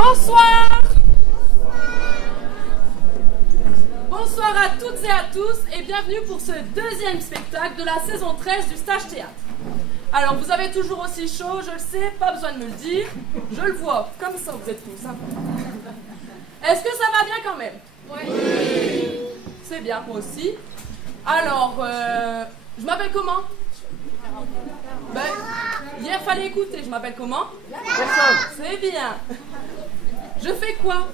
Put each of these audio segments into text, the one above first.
Bonsoir. Bonsoir à toutes et à tous et bienvenue pour ce deuxième spectacle de la saison 13 du stage théâtre. Alors vous avez toujours aussi chaud, je le sais, pas besoin de me le dire, je le vois, comme ça vous êtes tous. Hein. Est-ce que ça va bien quand même? Oui. C'est bien, moi aussi. Alors, je m'appelle comment? Ben, hier fallait écouter, je m'appelle comment? C'est bien. Je fais quoi?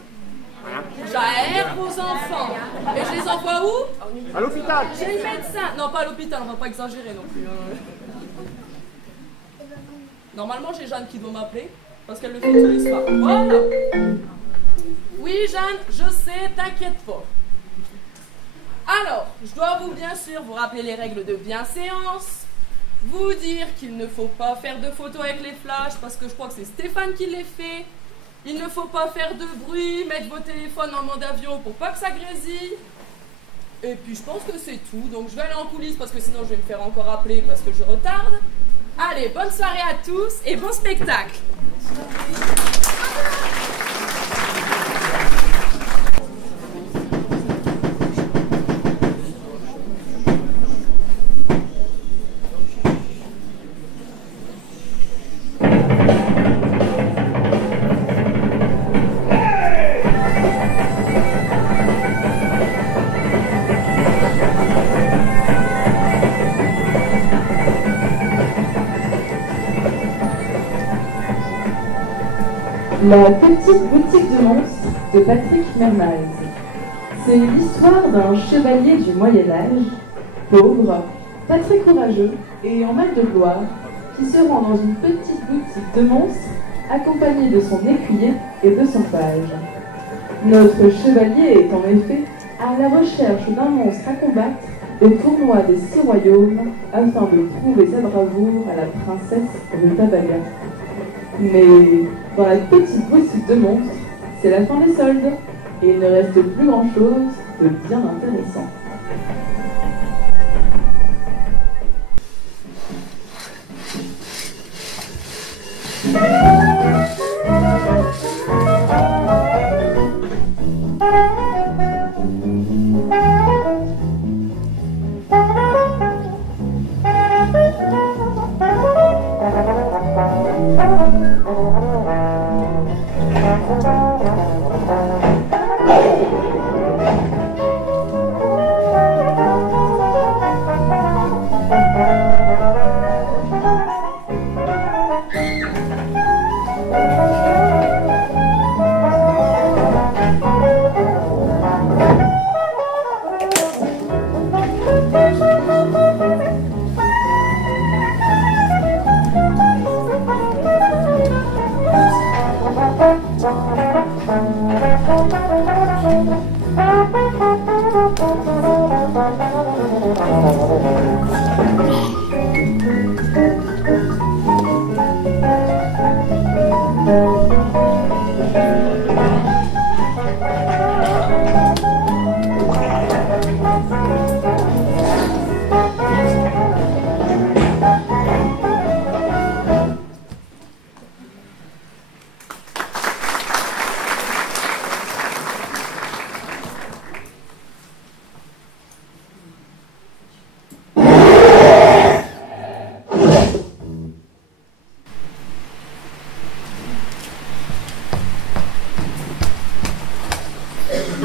J'aère aux enfants. Et je les envoie où? À l'hôpital. Chez le médecin. Non, pas à l'hôpital, on va pas exagérer non plus. Normalement, j'ai Jeanne qui doit m'appeler, parce qu'elle le fait tous les soirs. Voilà. Oui, Jeanne, je sais, t'inquiète pas. Alors, je dois bien sûr vous rappeler les règles de bienséance, vous dire qu'il ne faut pas faire de photos avec les flashs, parce que je crois que c'est Stéphane qui les fait. Il ne faut pas faire de bruit, mettre vos téléphones en mode avion pour pas que ça grésille. Et puis je pense que c'est tout, donc je vais aller en coulisses parce que sinon je vais me faire encore appeler parce que je retarde. Allez, bonne soirée à tous et bon spectacle. La petite boutique de monstres de Patrick Mermaz. C'est l'histoire d'un chevalier du Moyen-Âge, pauvre, pas très courageux et en mal de gloire, qui se rend dans une petite boutique de monstres accompagné de son écuyer et de son page. Notre chevalier est en effet à la recherche d'un monstre à combattre au tournoi des 6 royaumes afin de prouver sa bravoure à la princesse Rutabaga. Mais dans la petite boutique de monstres, c'est la fin des soldes et il ne reste plus grand chose de bien intéressant.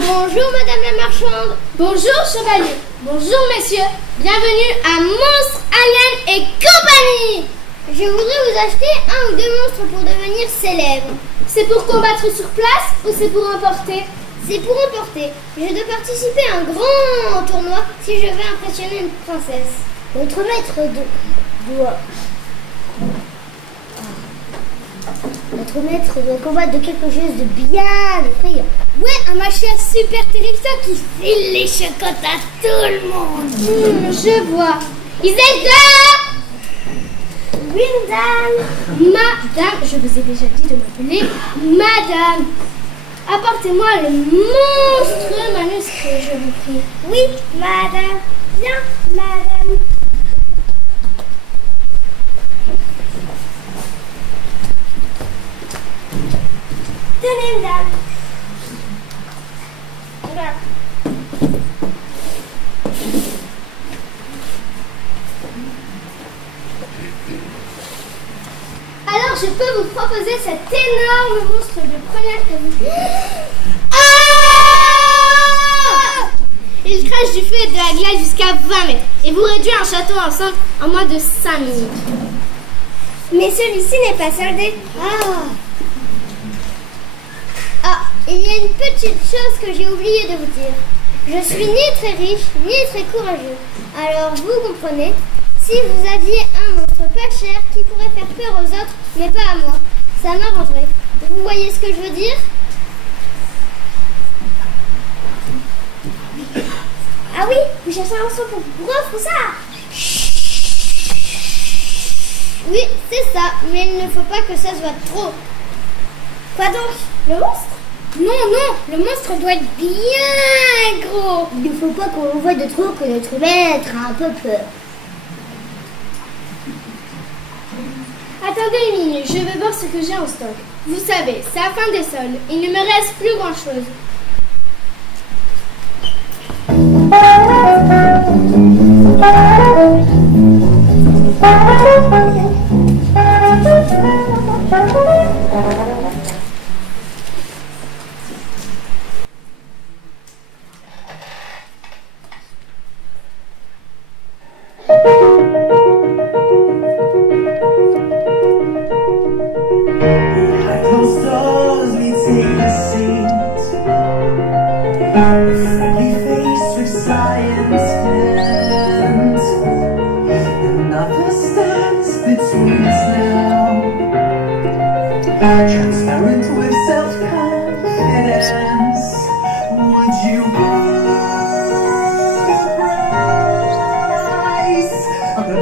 Bonjour Madame la Marchande. Bonjour Chevalier. Bonjour messieurs. Bienvenue à Monstres, Aliens et compagnie. Je voudrais vous acheter un ou deux monstres pour devenir célèbre. C'est pour combattre sur place ou c'est pour emporter? C'est pour emporter. Je dois participer à un grand tournoi si je veux impressionner une princesse. Votre maître doit combattre de quelque chose de bien effrayant. Ouais, un machin super terrifiant qui file les chocottes à tout le monde. Je vois. Iselda! Oui, madame. Madame, je vous ai déjà dit de m'appeler madame. Apportez-moi le monstrueux manuscrit, je vous prie. Oui, madame. Bien, madame. Tenez, madame. Voilà. Alors, je peux vous proposer cet énorme monstre de première qualité. Ah! Il crache du feu et de la glace jusqu'à 20 mètres et vous réduit un château ensemble en moins de 5 minutes. Mais celui-ci n'est pas soldé. Ah, il y a une petite chose que j'ai oublié de vous dire. Je suis ni très riche, ni très courageux. Alors, vous comprenez, si vous aviez un monstre pas cher qui pourrait faire peur aux autres, mais pas à moi, ça m'arrangerait. Vous voyez ce que je veux dire? Ah oui, vous cherchez un monstre pour offre ou ça? Oui, c'est ça, mais il ne faut pas que ça se voit trop. Quoi donc? Le monstre? Non, non, le monstre doit être bien gros. Il ne faut pas qu'on le voie de trop, que notre maître a un peu peur. Attendez une minute, je vais voir ce que j'ai en stock. Vous savez, c'est la fin des soldes. Il ne me reste plus grand-chose. Transparent with self-confidence. Would you put a price on the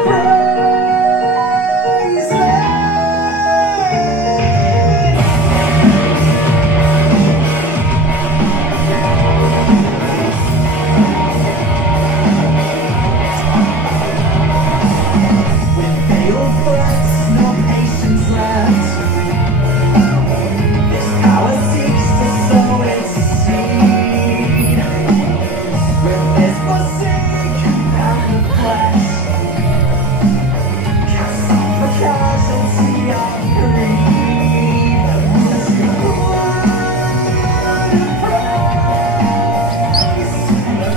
with failed works, no patience left. Power seeks to sow its seed. With this forsaken pound of flesh, cast off the casualty of greed. Would you put a price on the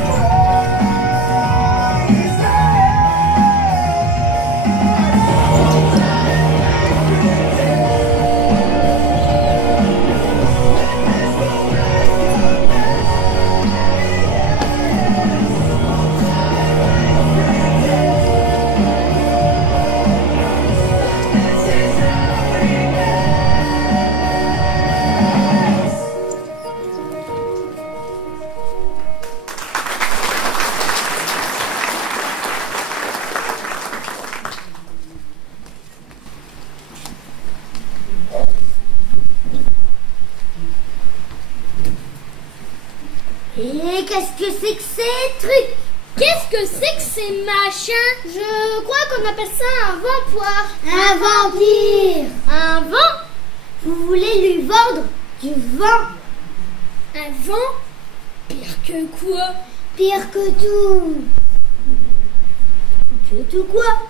Et qu'est-ce que c'est que ces trucs? Qu'est-ce que c'est que ces machins? Je crois qu'on appelle ça un vampoire. Un vampire. Un vent? Vous voulez lui vendre du vent? Un vent? Pire que quoi? Pire que tout. Que tout quoi?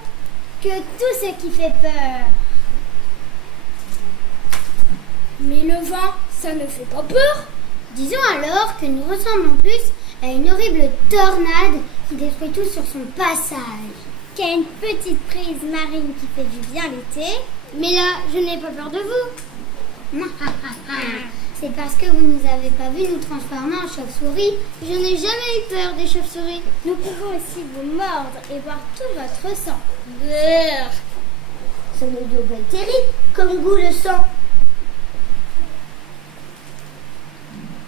Que tout ce qui fait peur. Mais le vent, ça ne fait pas peur? Disons alors que nous ressemblons plus à une horrible tornade qui détruit tout sur son passage. Qu'à une petite brise marine qui fait du bien l'été. Mais là, je n'ai pas peur de vous. C'est parce que vous ne nous avez pas vu nous transformer en chauve-souris. Je n'ai jamais eu peur des chauves-souris. Nous pouvons aussi vous mordre et boire tout votre sang. Brrr. Ça ne doit pas être terrible comme goût le sang.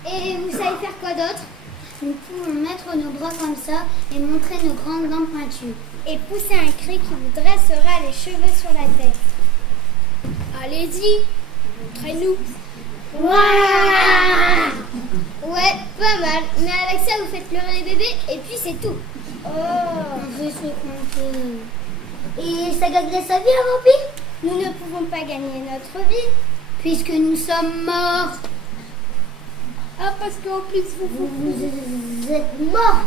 Et vous savez faire quoi d'autre? Nous pouvons mettre nos bras comme ça et montrer nos grandes dents pointues. Et pousser un cri qui vous dressera les cheveux sur la tête. Allez-y, montrez-nous. Waouh! Ouais, pas mal. Mais avec ça, vous faites pleurer les bébés et puis c'est tout. Oh, je suis contente. Et ça gagnerait sa vie, un vampire? Nous ne pouvons pas gagner notre vie. puisque nous sommes morts. Ah, parce qu'en plus, Vous êtes morts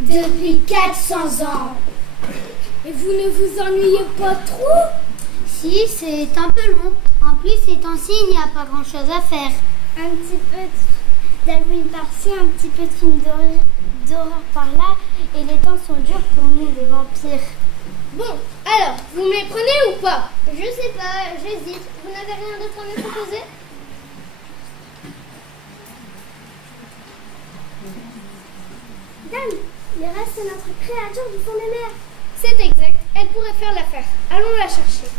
depuis 400 ans. Et vous ne vous ennuyez pas trop? Si, c'est un peu long. En plus, ces temps-ci, il n'y a pas grand-chose à faire. Un petit peu d'Halloween par-ci, un petit peu de film d'horreur par-là, et les temps sont durs pour nous, les vampires. Bon, alors, vous me les prenez ou pas? Je sais pas, j'hésite. Vous n'avez rien d'autre à me proposer? Dame, les restes de notre créature du fond des mers. C'est exact, elle pourrait faire l'affaire. Allons la chercher.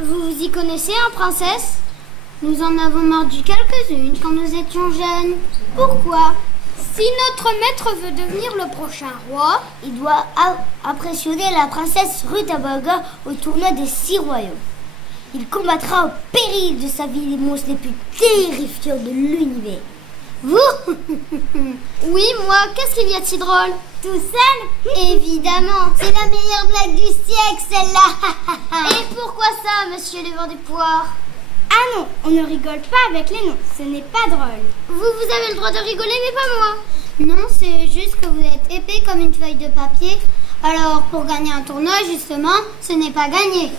Vous vous y connaissez en princesse? Nous en avons mordu quelques-unes quand nous étions jeunes. Pourquoi? Si notre maître veut devenir le prochain roi, il doit impressionner la princesse Rutabaga au tournoi des 6 royaumes. Il combattra au péril de sa vie les monstres les plus terrifiants de l'univers. Vous? Oui, moi, qu'est-ce qu'il y a de si drôle? Tout seul? Évidemment, c'est la meilleure blague du siècle, celle-là. Et pourquoi ça, monsieur le vent des poires? Ah non, on ne rigole pas avec les noms, ce n'est pas drôle. Vous avez le droit de rigoler, mais pas moi. Non, c'est juste que vous êtes épais comme une feuille de papier. Alors, pour gagner un tournoi, justement, ce n'est pas gagné.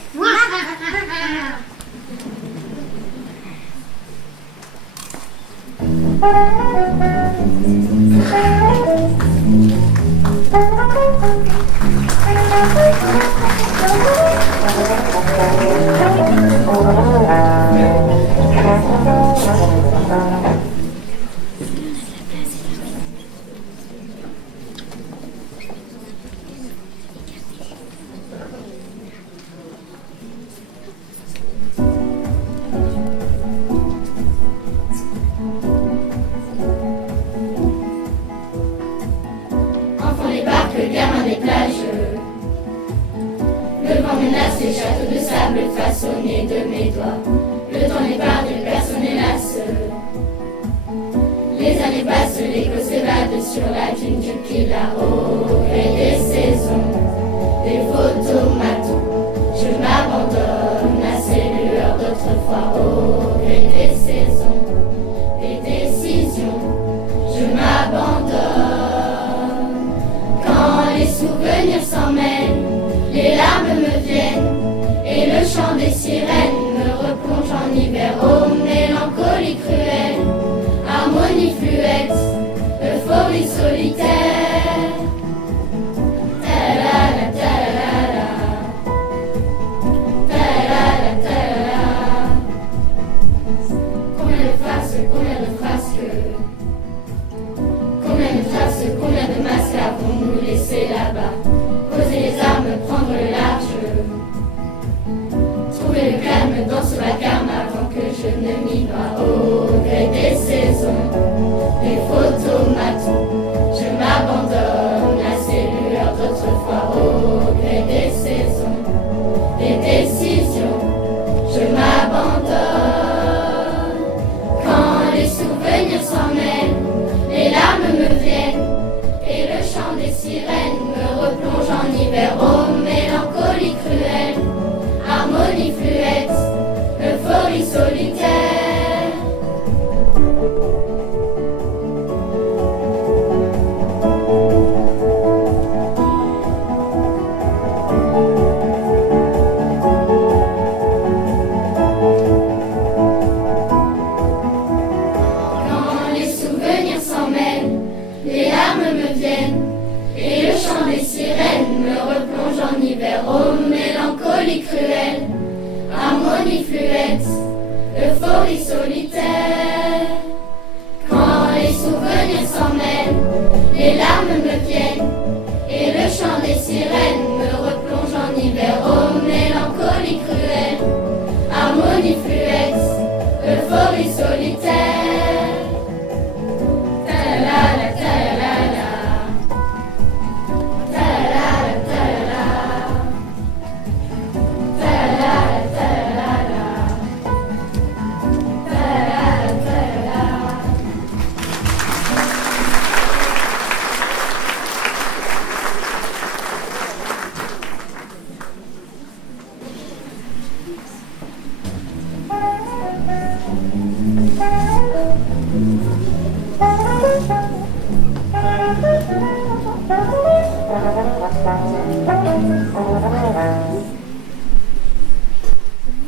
Enfants des parcs, gamins des plages. Le vent menace les châteaux de sable façonnés de mes doigts. Le temps n'épargne personne hélas. Les années passent, l'écho s'évade sur la dune du Pilat au gré des saisons. Des photomatons, je m'abandonne à ces lueurs d'autrefois au gré des saisons. Des décisions, je m'abandonne. Quand les souvenirs s'emmènent, les larmes me viennent et le chant des sirènes me replonge en hiver. Oh, mélancolie cruelle, harmonie fluette, euphorie solitaire. Ta-la-la, ta-la-la, ta-la-la, ta-la-la. Combien de farces, combien de frasques, combien de traces, combien de masques avons-nous laissé là-bas? Poser les armes, prendre le large, trouver le calme dans ce vacarme avant que je ne m'y noie au gré des saisons. Des photomatons, je m'abandonne.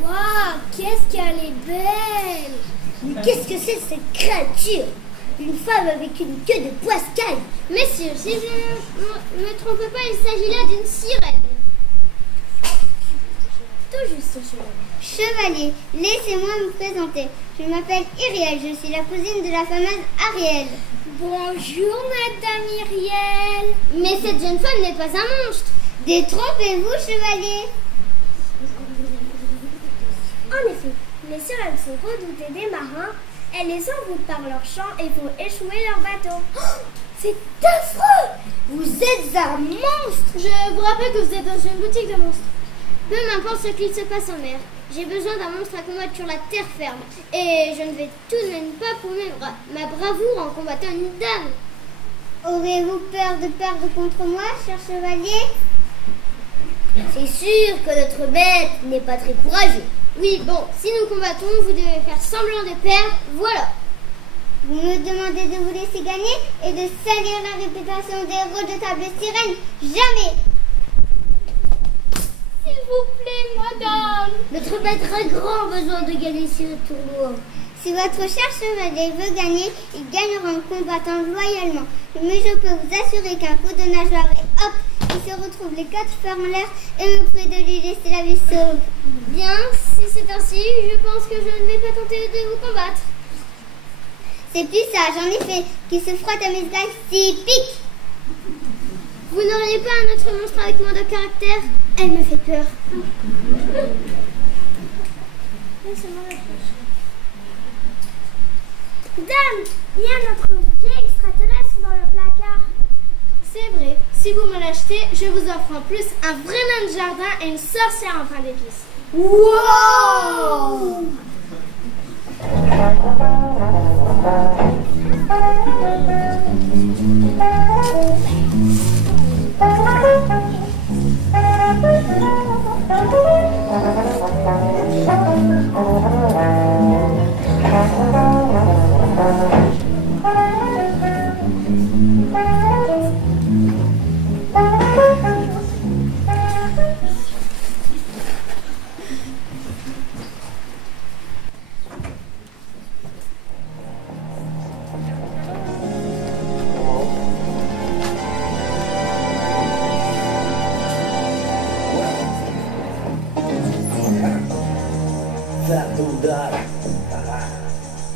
Waouh, qu'est-ce qu'elle est belle! Mais qu'est-ce que c'est cette créature? Une femme avec une queue de poiscaille. Messieurs, si je ne me trompe pas, il s'agit là d'une sirène. Tout juste, chevalier, laissez-moi me présenter. Je m'appelle Iriel, je suis la cousine de la fameuse Ariel. Bonjour, Madame Iriel. Mais cette jeune femme n'est pas un monstre. Détrompez-vous, chevalier. En effet, les sirènes sont redoutées des marins. Elles les envoûtent par leur chant et font échouer leur bateau. Oh, c'est affreux! Vous êtes un monstre! Je vous rappelle que vous êtes dans une boutique de monstres. Peu m'importe ce qu'il se passe en mer. J'ai besoin d'un monstre à combattre sur la terre ferme. Et je ne vais tout de même pas prouver ma bravoure en combattant une dame. Aurez-vous peur de perdre contre moi, cher chevalier? C'est sûr que notre bête n'est pas très courageux. Oui, bon, si nous combattons, vous devez faire semblant de perdre, voilà. Vous me demandez de vous laisser gagner et de salir la réputation des redoutables sirènes? Jamais! S'il vous plaît, madame. Notre bête a grand besoin de gagner ce tournoi. Si votre cher chevalier veut gagner, il gagnera en combattant loyalement. Mais je peux vous assurer qu'un coup de nageoire et hop, il se retrouve les quatre fers en l'air et me prie de lui laisser la vie sauve. Bien, si c'est ainsi, je pense que je ne vais pas tenter de vous combattre. C'est plus sage, en effet, qui se frotte à mes glaces s'il pique. Vous n'auriez pas un autre monstre avec moins de caractère? Elle me fait peur. Dame, il y a notre vieil extraterrestre dans le placard. C'est vrai, si vous me l'achetez, je vous offre en plus un vrai nain de jardin et une sorcière en pain d'épices. Wow!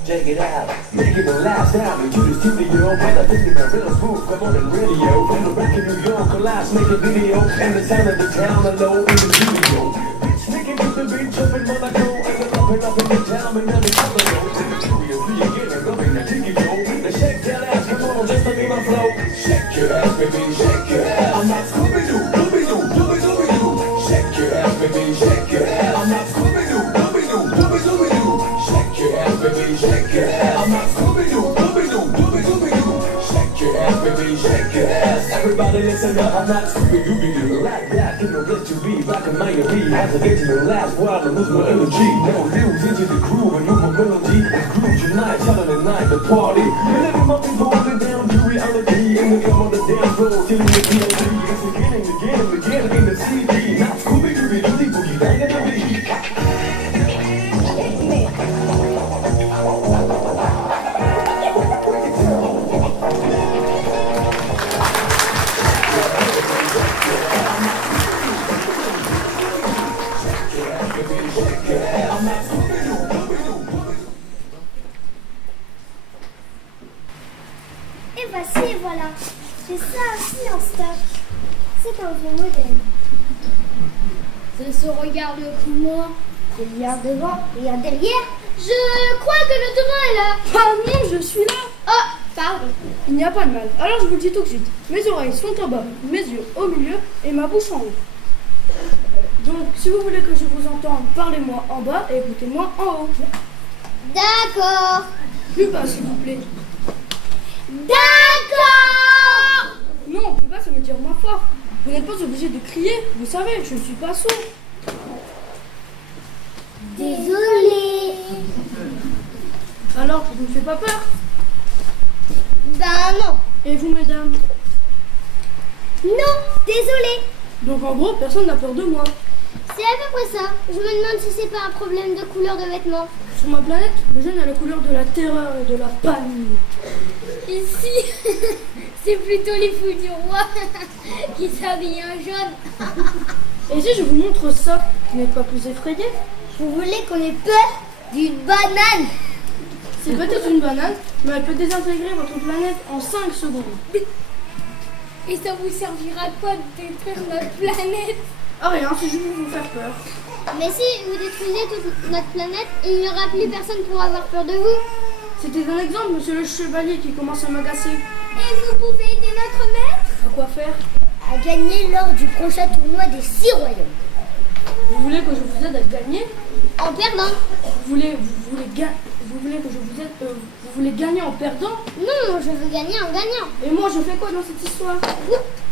Check it out, making the last time into the studio. But I think my real smooth, come on the radio. And the back in New York, collapse, make a video. And the sound of the town alone in the studio. Sticking to the beat, jumping Monaco. And the pumping up in the town, and now the color goes. In the studio, free again, and rubbing the ticket go. Now shake that ass, come on, just to be my flow. Shake your ass, baby, shake your ass. I'm not Scooby-Doo, Dooby-Doo, Dooby-Dooby-Doo. Shake your ass, baby, shake your ass. I'm not Scooby-Doo, Dooby-Doo, Dooby-Dooby-Doo. Shake your ass, baby, shake your ass. I'm not Scooby-Doo, Dooby-Doo, Dooby-Dooby-Doo. Shake your ass, baby, shake your ass. Everybody listen up, I'm not Scooby-Dooby-Doo. Like that, can no let you be rockin' my beat. Have to get to the last while I lose my energy. Now lose into the groove and move my melody. It's groove tonight, telling the night the party. And every month is rolling down to reality. And we come on the dance floor, till the DLD. It's again and again and again in the CD. Not Scooby-Dooby-Doo, boogie down in the beat. Et voici, et voilà. J'ai ça aussi en stock. C'est un vieux modèle. Ça se regarde comment? Regarde devant, regarde derrière. Je crois que le devant est là. Ah non, je suis là. Oh, pardon. Il n'y a pas de mal. Alors je vous le dis tout de suite. Mes oreilles sont en bas, mes yeux au milieu et ma bouche en haut. Donc si vous voulez que je vous entende, parlez-moi en bas et écoutez-moi en haut. D'accord. Plus bas s'il vous plaît. D'accord. Non, plus bas ça veut dire moins fort. Vous n'êtes pas obligé de crier, vous savez, je ne suis pas sourd. Désolée. Alors, je ne me fais pas peur. Ben non. Et vous mesdames? Non, désolé. Donc en gros, personne n'a peur de moi. C'est à peu près ça. Je me demande si c'est pas un problème de couleur de vêtements. Sur ma planète, le jaune a la couleur de la terreur et de la panique. Ici, c'est plutôt les fous du roi qui s'habillent en jaune. Et si je vous montre ça, vous n'êtes pas plus effrayé? Vous voulez qu'on ait peur d'une banane? C'est peut-être une banane, mais elle peut désintégrer votre planète en 5 secondes. Et ça vous servira quoi de détruire notre planète? Ah rien, c'est juste pour vous faire peur. Mais si vous détruisez toute notre planète, il n'y aura plus personne pour avoir peur de vous. C'était un exemple, monsieur le chevalier, qui commence à m'agacer. Et vous pouvez aider notre maître À quoi faire? à gagner lors du prochain tournoi des 6 royaumes. Vous voulez que je vous aide à gagner? En perdant. Vous voulez que je vous aide, vous voulez gagner en perdant? Non, je veux gagner en gagnant. Et moi, je fais quoi dans cette histoire?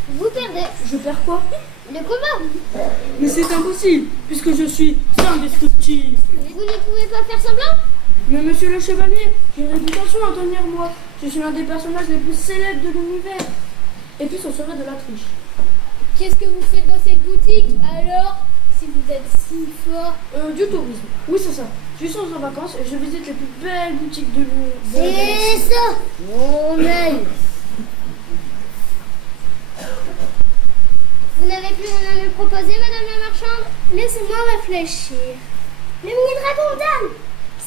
Vous perdez. Je perds quoi? Le combat. Mais c'est impossible, puisque je suis indestructible. Vous ne pouvez pas faire semblant? Mais monsieur le chevalier, j'ai une réputation à tenir, moi. Je suis l'un des personnages les plus célèbres de l'univers. Et puis, ce serait de la triche. Qu'est-ce que vous faites dans cette boutique alors, si vous êtes si fort? Du tourisme. Oui, c'est ça. Je suis en vacances et je visite les plus belles boutiques de C'est ça, mon œil. Vous n'avez plus rien à me proposer, madame la marchande? Laissez-moi réfléchir. Le mini-dragon, dame!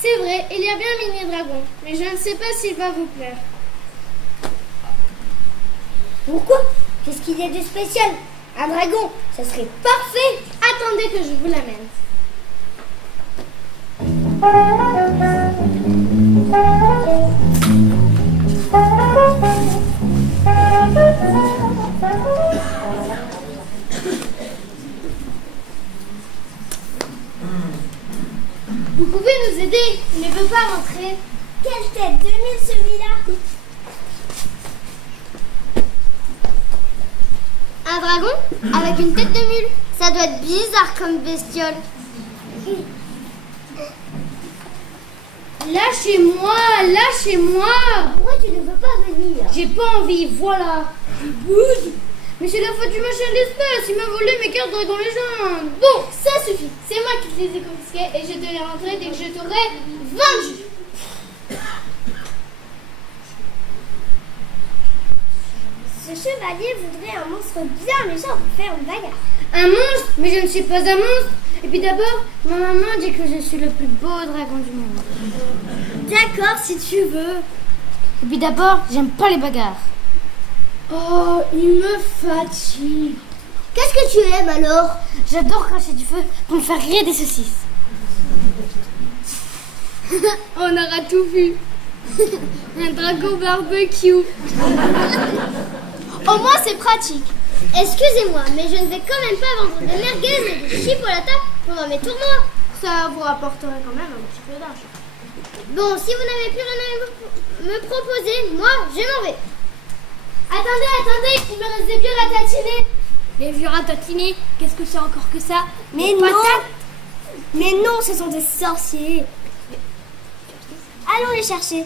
C'est vrai, il y a bien un mini-dragon, mais je ne sais pas s'il va vous plaire. Pourquoi? Qu'est-ce qu'il y a de spécial? Un dragon, ça serait parfait. Attendez que je vous l'amène. Vous pouvez nous aider? Il ne veut pas rentrer. Quelle tête, 2000 celui-là! Un dragon avec une tête de mule. Ça doit être bizarre comme bestiole. Lâchez-moi, lâchez-moi! Pourquoi tu ne veux pas venir? J'ai pas envie, voilà. Je bouge. Mais c'est la faute du machin de l'espace, il m'a volé mes cartes Dragon Légende. Bon, ça suffit. C'est moi qui te les ai confisquées et je te les rentrer dès que je t'aurai vendu. Ce chevalier voudrait un monstre bien méchant pour faire une bagarre. Un monstre? Mais je ne suis pas un monstre. Et puis d'abord, ma maman dit que je suis le plus beau dragon du monde. D'accord, si tu veux. Et puis d'abord, j'aime pas les bagarres. Oh, il me fatigue. Qu'est-ce que tu aimes alors? J'adore cracher du feu pour me faire griller des saucisses. On aura tout vu. Un dragon barbecue. Au moins c'est pratique. Excusez-moi, mais je ne vais quand même pas vendre des merguez et des chipolatas pendant mes tournois. Ça vous rapporterait quand même un petit peu d'argent. Bon, si vous n'avez plus rien à me proposer, moi je m'en vais. Attendez, il me reste des vieux ratatinés. Les vieux ratatinés, qu'est-ce que c'est encore que ça? Mais non. Mais non, ce sont des sorciers. Allons les chercher.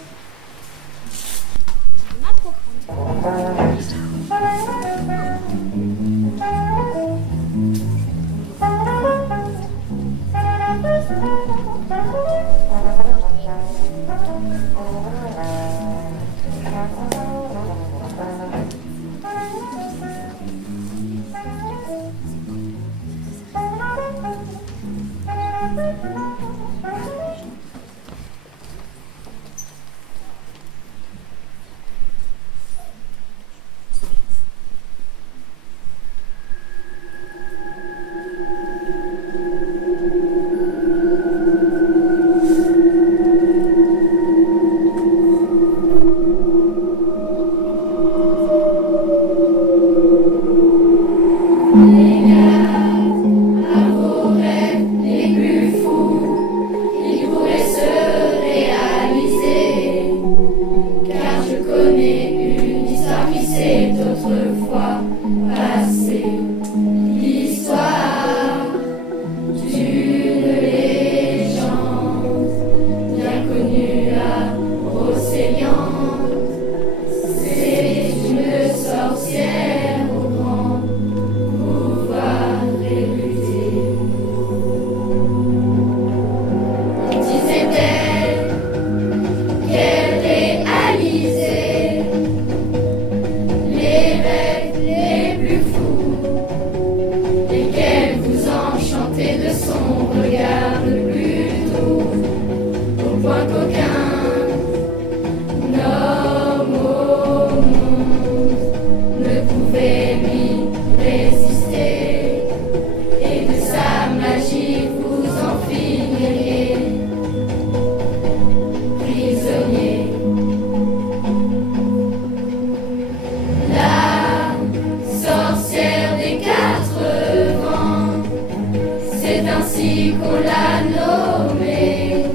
ainsi qu'on l'a nommée.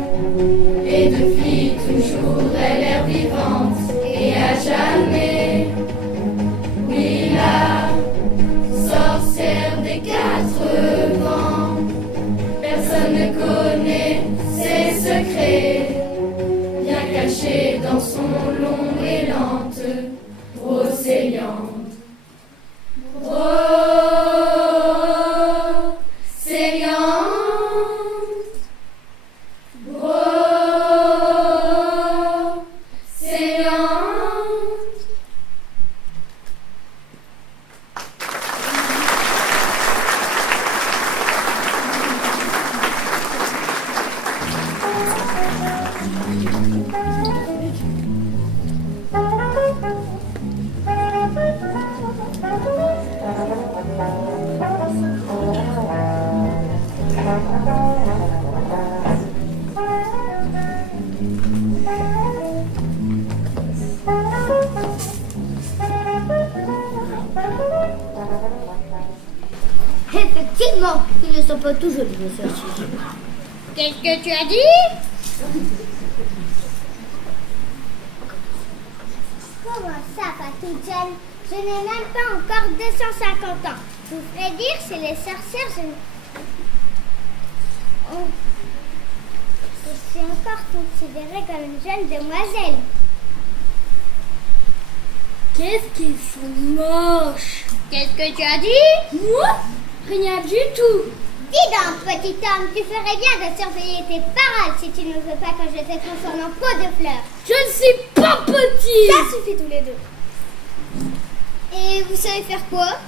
Et depuis toujours elle est vivante et à jamais. Oui, la sorcière des 4 vents, personne ne connaît ses secrets, bien cachés dans son long et lente brocéliande. Effectivement, ils ne sont pas tout jolis, mes sorciers. Qu'est-ce que tu as dit? Comment ça, pas toute jeune? Je n'ai même pas encore 250 ans. Vous ferez dire, chez les sorcières, je suis encore considérée comme une jeune demoiselle. Qu'est-ce qu'ils sont moches. Qu'est-ce que tu as dit? Moi? Rien du tout. Dis donc, petit homme, tu ferais bien de surveiller tes paroles si tu ne veux pas que je te transforme en pot de fleurs. Je ne suis pas petit. Ça suffit tous les deux. Et vous savez faire quoi?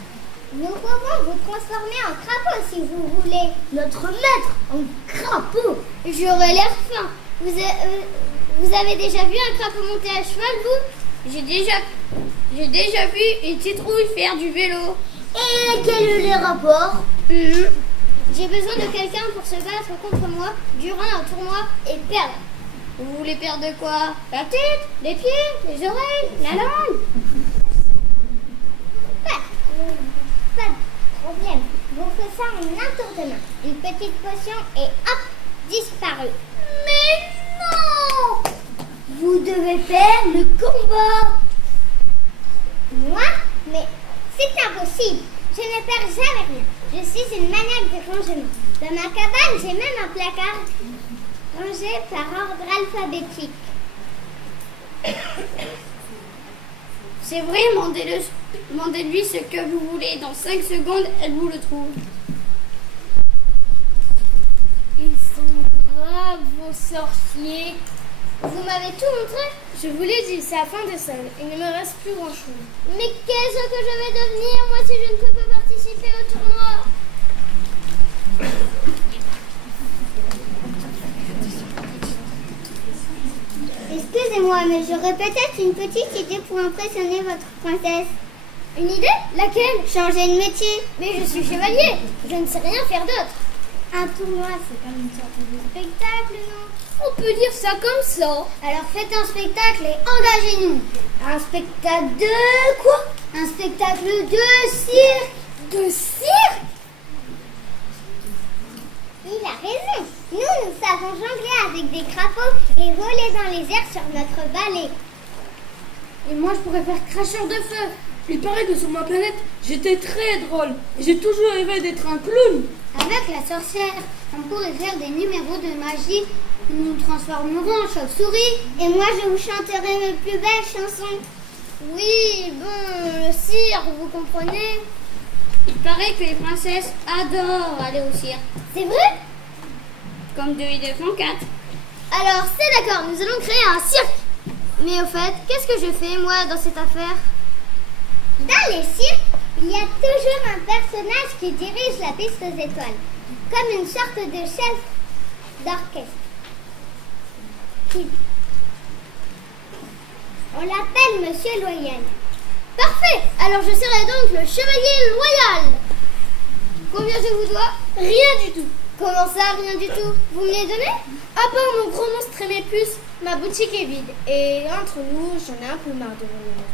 Nous pouvons vous transformer en crapaud si vous voulez. Notre maître en crapaud. J'aurais l'air fin. Vous avez déjà vu un crapaud monter à cheval, vous? J'ai déjà vu une citrouille faire du vélo. Et quel est le rapport? J'ai besoin de quelqu'un pour se battre contre moi durant un tournoi et perdre. Vous voulez perdre de quoi? La tête, les pieds, les oreilles, la langue. Pas de problème. Vous faites ça en un tour de main. Une petite potion et hop, disparu. Mais non! Vous devez faire le combat. Moi? Mais c'est impossible. Je ne perds jamais rien. Je suis une maniaque de rangement. Dans ma cabane, j'ai même un placard rangé par ordre alphabétique. C'est vrai, demandez-lui ce que vous voulez. Dans 5 secondes, elle vous le trouve. Ils sont graves, vos sorciers. Vous m'avez tout montré? Je vous l'ai dit, c'est la fin des salles. Il ne me reste plus grand-chose. Mais qu'est-ce que je vais devenir, moi, si je ne peux pas participer au tournoi? Excusez-moi, mais j'aurais peut-être une petite idée pour impressionner votre princesse. Une idée? Laquelle? Changer de métier. Mais je suis chevalier. Je ne sais rien faire d'autre. Un tournoi, c'est comme une sorte de spectacle, non? On peut dire ça comme ça. Alors faites un spectacle et engagez-nous. Un spectacle de quoi? Un spectacle de cirque. De cirque? Il a raison. Nous savons jongler avec des crapauds et voler dans les airs sur notre balai. Et moi, je pourrais faire cracheur de feu. Il paraît que sur ma planète, j'étais très drôle. Et j'ai toujours rêvé d'être un clown. Avec la sorcière, on pourrait faire des numéros de magie. Nous nous transformerons en chauve-souris. Et moi, je vous chanterai mes plus belles chansons. Oui, bon, le cirque, vous comprenez? Il paraît que les princesses adorent aller au cirque. C'est vrai? Comme 2 et 2 font 4. Alors, c'est d'accord, nous allons créer un cirque. Mais au fait, qu'est-ce que je fais, moi, dans cette affaire? Dans les cirques, il y a toujours un personnage qui dirige la piste aux étoiles, comme une sorte de chef d'orchestre. On l'appelle Monsieur Loyal. Parfait! Alors je serai donc le chevalier loyal. Combien je vous dois? Rien du tout. Comment ça, rien du tout? Vous me les donnez? À part mon gros monstre et mes puces, ma boutique est vide. Et entre nous, j'en ai un peu marre de vos numéros.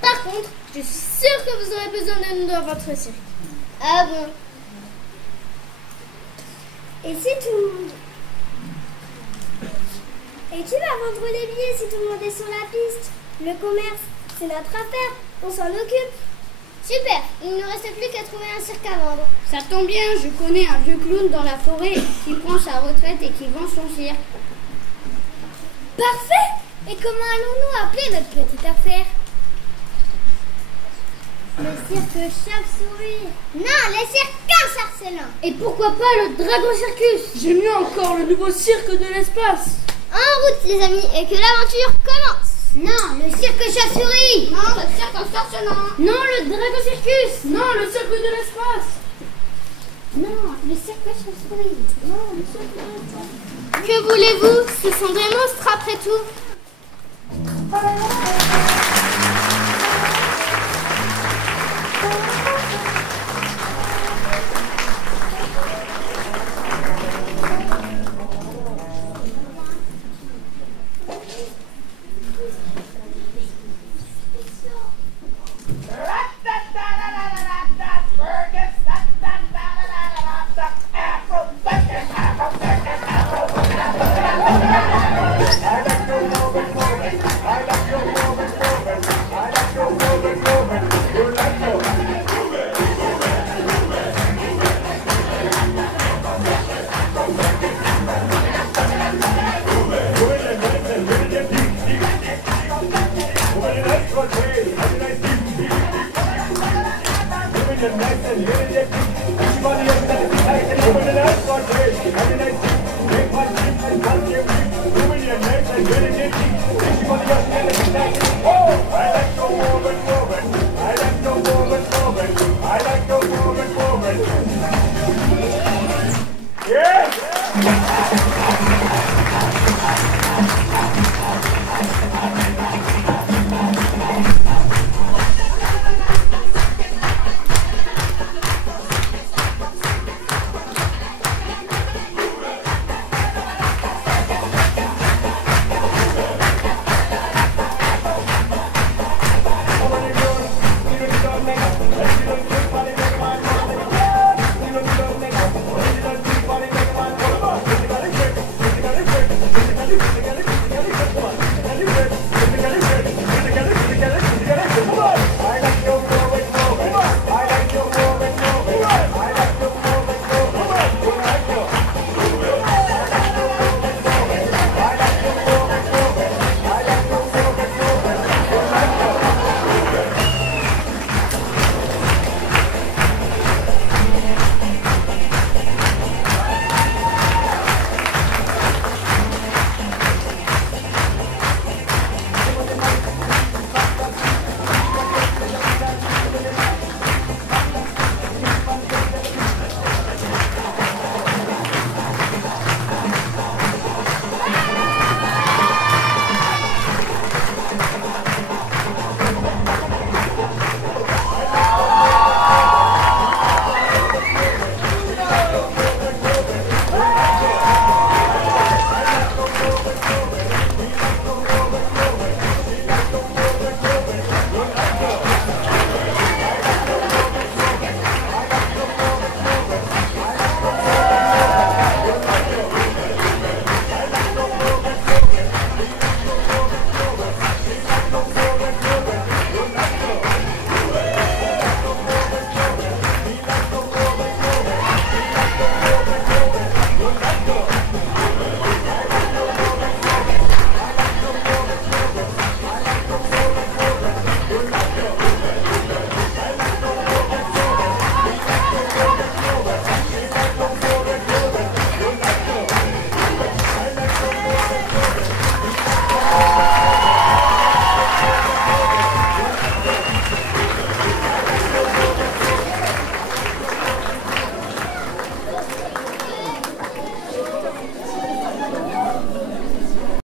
Par contre, je suis sûre que vous aurez besoin de nous dans votre cirque. Ah bon? Et c'est tout. Et qui va vendre les billets si tout le monde est sur la piste? Le commerce, c'est notre affaire. On s'en occupe. Super, il ne reste plus qu'à trouver un cirque à vendre. Ça tombe bien, je connais un vieux clown dans la forêt qui prend sa retraite et qui vend son cirque. Parfait. Et comment allons-nous appeler notre petite affaire? Le cirque Chauve-souris. Non, le cirque Sarcelin. Et pourquoi pas le Dragon Circus? J'ai mieux encore, le nouveau cirque de l'espace. En route les amis, et que l'aventure commence. Non, le cirque Chauve-souris. Non, le cirque Sarcelin. Non, le Dragon Circus. Non, le cirque de l'espace. Non, le cirque Chauve-souris. Non, le cirque de l'espace. Que voulez-vous? Ce sont des monstres après tout. Yeah!